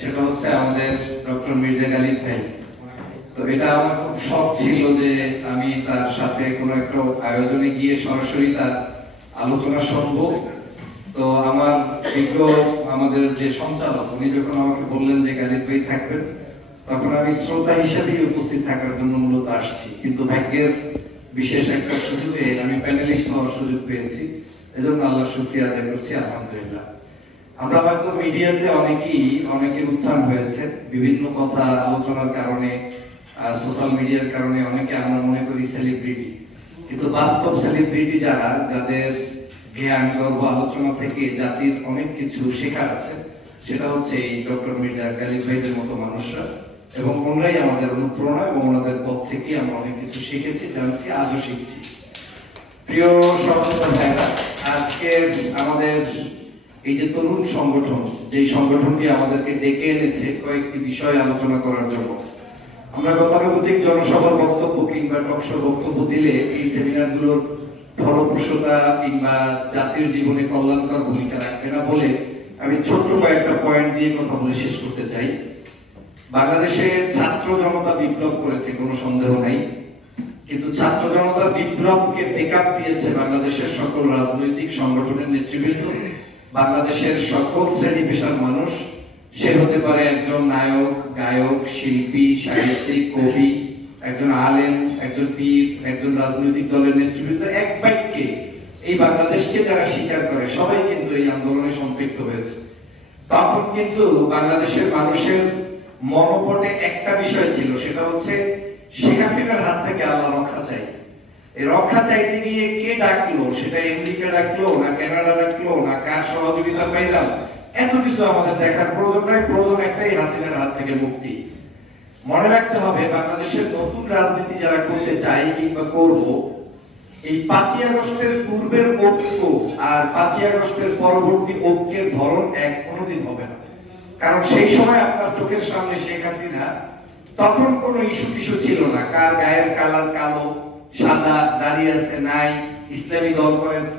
সেটা হচ্ছে আমাদের ডক্টর মির্জা গালিব ভাই। তো এটা আমার খুব শখ ছিল যে আমি তার সাথে কোনো একটা আয়োজনে গিয়ে সরাসরি তার আলোচনা শুনবো। তো আমার বিজ্ঞ আমাদের যে সঞ্চালক উনি যখন আমাকে বললেন যে গালিব ভাই থাকবেন, তখন আমি শ্রোতা হিসেবেই উপস্থিত থাকার জন্য মূলত আসছি, কিন্তু ভাগ্যের বিশেষ একটা সুযোগে আমি প্যানেলিস্ট হওয়ার সুযোগ পেয়েছি, এজন্য আল্লাহর শুকরিয়া আদায় করছি, আলহামদুলিল্লাহ। আমরা হয়তো মিডিয়াতে অনেকের উত্থান হয়েছে বিভিন্ন কথা আলোচনার কারণে, সোশ্যাল মিডিয়ার কারণে অনেকে আমরা মনে করি সেলিব্রিটি, কিন্তু বাস্তব সেলিব্রিটি যারা, যাদের জ্ঞান গর্ব আলোচনা থেকে জাতির অনেক কিছু শেখার আছে, সেটা হচ্ছে এই ডক্টর মির্জা গালিব ভাইদের মতো মানুষরা, এবং ওনারাই আমাদের অনুপ্রেরণা, এবং ওনাদের পথ থেকে আমরা অনেক কিছু শিখেছি, জানছি, আজও শিখছি। প্রিয় সহযোদ্ধা ভাইরা, আজকে আমাদের এই যে তরুণ সংগঠন, যে সংগঠনটি আমাদেরকে ডেকে এনেছে কয়েকটি বিষয় আলোচনা করার জন্য। আমরা গতানুগতিক জনসভার বক্তব্য কিংবা টকশোর বক্তব্য দিলে এই সেমিনারগুলোর ফলপ্রসূতা কিংবা জাতির জীবনে কল্যাণকর ভূমিকা রাখবে না বলে আমি ছোট্ট কয়েকটা পয়েন্ট দিয়ে কথা বলে শেষ করতে চাই। বাংলাদেশে ছাত্র জনতা বিপ্লব করেছে, কোনো সন্দেহ নাই, কিন্তু ছাত্র জনতা বিপ্লবকে ব্যাকআপ দিয়েছে বাংলাদেশের সকল রাজনৈতিক সংগঠনের নেতৃবৃন্দ, বাংলাদেশের সকল শ্রেণী পেশার মানুষ। সে হতে পারে একজন নায়ক, গায়ক, শিল্পী, সাহিত্যিক, কবি, একজন আলেম, একজন পীর, একজন রাজনৈতিক দলের নেতৃবৃন্দ। এক বাক্যে এই বাংলাদেশকে যারা স্বীকার করে সবাই কিন্তু এই আন্দোলনে সম্পৃক্ত হয়েছে। তখন কিন্তু বাংলাদেশের মানুষের মনোপটে একটা বিষয় ছিল, সেটা হচ্ছে শেখ হাসিনার হাত থেকে আল্লাহ রক্ষা চাই। এই রক্ষা চাইতে গিয়ে কে ডাকলো, সেটা আমেরিকা ডাকলো না কানাডা ডাকলো না কার সহযোগিতা পাইলাম, এত কিছু আমাদের দেখার প্রয়োজন নাই। প্রয়োজন একটাই, হাসিনার হাত থেকে মুক্তি। মনে রাখতে হবে, বাংলাদেশের নতুন রাজনীতি যারা করতে চাই কিংবা করব, এই 5ই আগস্টের পূর্বের ঐক্য আর 5ই আগস্টের পরবর্তী ঐক্যের ধরন এক কোনোদিন হবে না। কারণ সেই সময় আপনার চোখের সামনে শেখ হাসিনা, তখন কোনো ইস্যু ছিল না, কার গায়ের কালার কালো সাদা, দাঁড়িয়ে আছে নাই, ইসলামী দল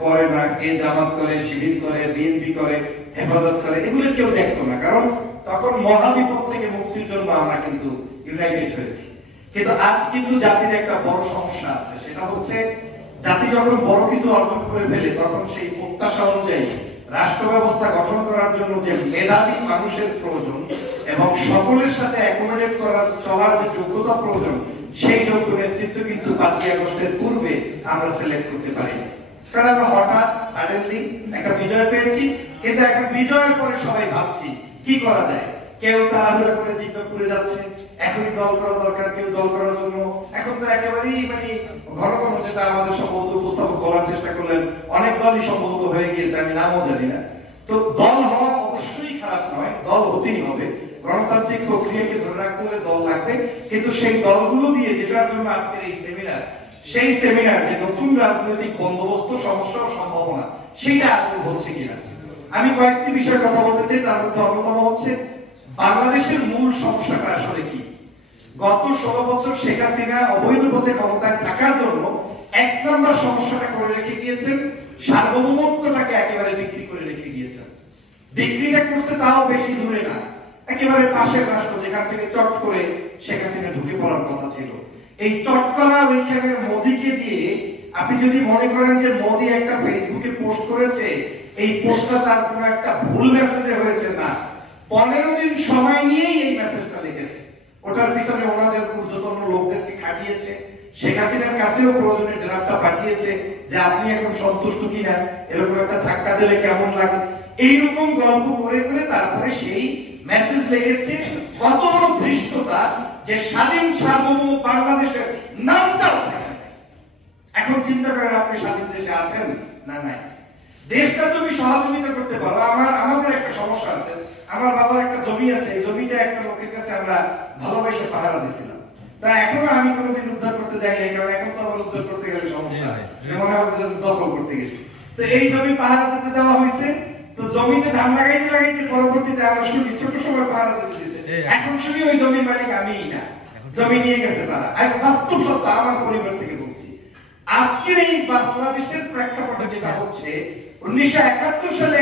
করে না, কে জামাত করে, শিবির করে, বিএনপি করে, হেফাজত করে, এগুলো কেউ দেখতো না। কারণ তখন মহাবিপদ থেকে মুক্তির জন্য আমরা কিন্তু ইউনাইটেড হয়েছি। কিন্তু আজ কিন্তু জাতির একটা বড় সমস্যা আছে, সেটা হচ্ছে জাতি যখন বড় কিছু অর্জন করে ফেলে, তখন সেই প্রত্যাশা অনুযায়ী রাষ্ট্র ব্যবস্থা গঠন করার জন্য যে মেধাবী মানুষের প্রয়োজন এবং সকলের সাথে অ্যাকোমোডেট করার চলার যে যোগ্যতা প্রয়োজন, সেই যোগ্য নেতৃত্ব কিন্তু 5ই আগস্টের পূর্বে আমরা সিলেক্ট করতে পারি। কারণ আমরা হঠাৎ সাডেনলি একটা বিজয় পেয়েছি, কিন্তু এখন বিজয়ের পরে সবাই ভাবছি কি করা যায়। কেউ তাড়াহুড়া করে জিম্বাপুরে যাচ্ছে, এখনই দল করা দরকার, কেউ দল করার জন্য এখন তো একেবারেই ঘন ঘন, যেটা আমাদের সম্ভবত উপস্থাপক করার চেষ্টা করলেন, অনেক দলই সম্ভবত হয়ে গিয়েছে, আমি নামও জানি না। তো দল হওয়া অবশ্যই খারাপ নয়, দল হতেই হবে, গণতান্ত্রিক প্রক্রিয়াকে ধরে রাখতে হলে দল লাগবে। কিন্তু সেই দলগুলো দিয়ে, যেটার জন্য আজকের এই সেমিনার, সেই সেমিনার যে নতুন রাজনৈতিক বন্দোবস্ত, সমস্যা ও সম্ভাবনা, সেইটা আদৌ হচ্ছে কিনা। আমি কয়েকটি বিষয়ে কথা বলতে চাই। তার মধ্যে অন্যতম হচ্ছে বাংলাদেশের মূল সমস্যাটা আসলে কি। গত 16 বছর শেখ হাসিনা অবৈধ পথে ক্ষমতায় থাকার জন্য 1 নম্বর সমস্যাটা করে রেখে গিয়েছেন, সার্বভৌমত্বটাকে একেবারে বিক্রি করে রেখে গিয়েছেন। বিক্রিটা করতে তাও বেশি দূরে না, একেবারে পাশের রাষ্ট্র, যেখান থেকে চট করে শেখ হাসিনা ঢুকে পড়ার কথা ছিল। এই চটকলা ওইখানে মোদিকে দিয়ে, আপনি যদি মনে করেন যে মোদি একটা ফেসবুকে পোস্ট করেছে, এই পোস্টটা তার কোনো একটা ভুল মেসেজে হয়েছে, না, 15 দিন সময় নিয়েই এই মেসেজটা লিখেছে। ওটার পিছনে ওনাদের ঊর্ধ্বতন লোকদেরকে খাটিয়েছে, শেখ হাসিনার কাছেও প্রয়োজনে ড্রাফটটা পাঠিয়েছে যে আপনি এখন সন্তুষ্ট কিনা, এরকম একটা ধাক্কা দিলে কেমন লাগে, এইরকম গল্প করে করে তারপরে সেই মেসেজ লিখেছে। কত বড় ধৃষ্টতা যে স্বাধীন সার্বভৌম বাংলাদেশের নামটা আছে। এখন চিন্তা করেন, আপনি স্বাধীন দেশে আছেন না নাই, দেশটা তুমি সহযোগিতা করতে পারো। আমাদের একটা সমস্যা আছে, আমার বাবার একটা জমি আছে, এই জমিটা একটা লোকের কাছে আমরা ভালোবেসে পাহারা দিছিলাম। তা এখনো আমি কোনোদিন উদ্ধার করতে যাইনি, কারণ এখন তো আবার উদ্ধার করতে গেলে সমস্যা, মনে হবে যে দখল করতে গেছি। তো এই জমি পাহারা দিতে দেওয়া হয়েছে, তো জমিতে ধান লাগাইতে লাগাইতে পরবর্তীতে আমরা শুনি ছোট সময় পাহারা দিতে দিয়েছে, এখন শুনি ওই জমির মালিক আমিই না, জমি নিয়ে গেছে তারা। আমি বাস্তব সত্য আমার পরিবার থেকে বলছি। আজকের এই বাংলাদেশের প্রেক্ষাপটে যেটা হচ্ছে, 1971 সালে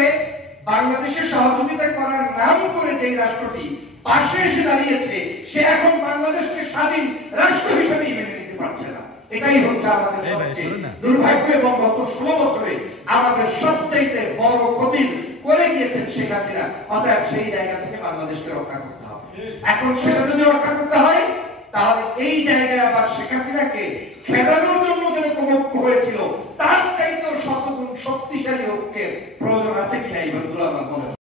বাংলাদেশের সহযোগিতা করার নাম করে যে রাষ্ট্রটি পাশে এসে দাঁড়িয়েছে, সে এখন বাংলাদেশকে স্বাধীন রাষ্ট্র হিসেবে মেনে নিতে পারছে না। এটাই হচ্ছে আমাদের সবচেয়ে দুর্ভাগ্য, এবং গত 16 বছরে আমাদের সবচেয়ে বড় ক্ষতি করে গিয়েছেন শেখ হাসিনা। অতএব সেই জায়গা থেকে বাংলাদেশকে রক্ষা করতে হবে। এখন সেটা যদি রক্ষা করতে হয়, তাহলে এই জায়গায় আবার শেখ হাসিনাকে খেদানোর জন্য যেরকম ঐক্য হয়েছিল, তার চাইতেও শতগুণ শক্তিশালী ঐক্যের প্রয়োজন আছে কিনা এই বন্ধুরা আমার মনে হয়।